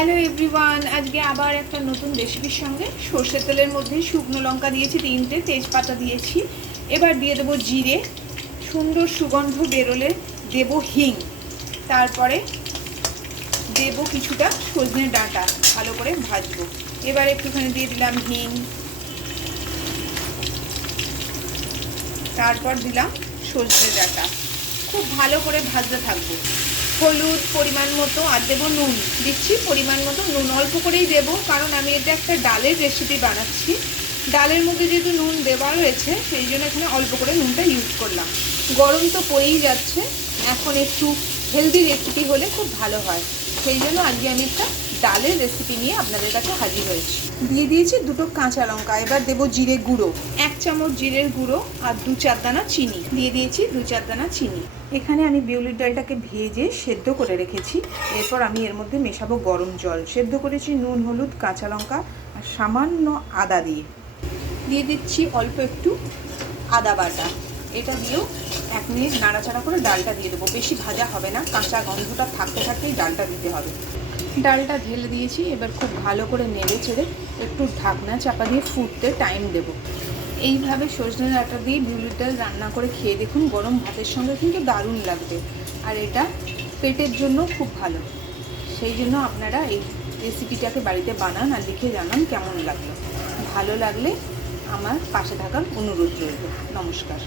Hello everyone, আজকে আবার একটা নতুন রেসিপির সঙ্গে সর্ষের তেলের মধ্যে শুকনো লঙ্কা দিয়েছি, 3টে তেজপাতা দিয়েছি। এবার দিয়ে দেবো জিরে, সুন্দর সুগন্ধ বেরোলে দেবো হিং, তারপরে দেবো কিছুটা সজনে ডাঁটা, ভালো করে ভাজবো। এবার একটুখানি দিয়ে দিলাম হিং, তারপর দিলাম সজনে ডাঁটা, খুব ভালো করে ভাজতে থাকবো। হলুদ পরিমাণ মতো, আর দেবো নুন, দিচ্ছি পরিমাণ মতো নুন, অল্প করেই দেবো কারণ আমি এটা একটা ডালের রেসিপি বানাচ্ছি। ডালের মধ্যে যেহেতু নুন দেওয়া রয়েছে সেই জন্য এখানে অল্প করে নুনটা ইউজ করলাম। গরম তো পড়েই যাচ্ছে, এখন একটু হেলদি রেসিপি হলে খুব ভালো হয়, সেই জন্য আজকে আমি একটা ডালের রেসিপি নিয়ে আপনাদের কাছে হাজির হয়েছি। দিয়ে দিয়েছি 2টো কাঁচা লঙ্কা। এবার দেবো জিরে গুঁড়ো, 1 চামচ জিরের গুঁড়ো, আর 2-4 দানা চিনি দিয়ে দিয়েছি, 2-4 দানা চিনি। এখানে আমি বিউলির ডালটাকে ভেজে সেদ্ধ করে রেখেছি। এরপর আমি এর মধ্যে মেশাবো গরম জল, সেদ্ধ করেছি নুন, হলুদ, কাঁচা লঙ্কা আর সামান্য আদা দিয়ে দিচ্ছি অল্প একটু আদা বাটা। এটা দিয়েও 1 মিনিট নাড়াচাড়া করে ডালটা দিয়ে দেবো। বেশি ভাজা হবে না, কাঁচা গন্ধটা থাকতে থাকতেই ডালটা দিতে হবে। ডালটা ঢেলে দিয়েছি, এবার খুব ভালো করে নেড়ে চেড়ে একটু ঢাকনা চাপা দিয়ে ফুটতে টাইম দেবো। এইভাবে সজনে ডাঁটা দিয়ে বিউলির ডাল রান্না করে খেয়ে দেখুন, গরম ভাতের সঙ্গে কিন্তু দারুণ লাগবে, আর এটা পেটের জন্য খুব ভালো। সেই জন্য আপনারা এই রেসিপিটাকে বাড়িতে বানান আর লিখে জানান কেমন লাগলো। ভালো লাগলে আমার পাশে থাকার অনুরোধ রইল। নমস্কার।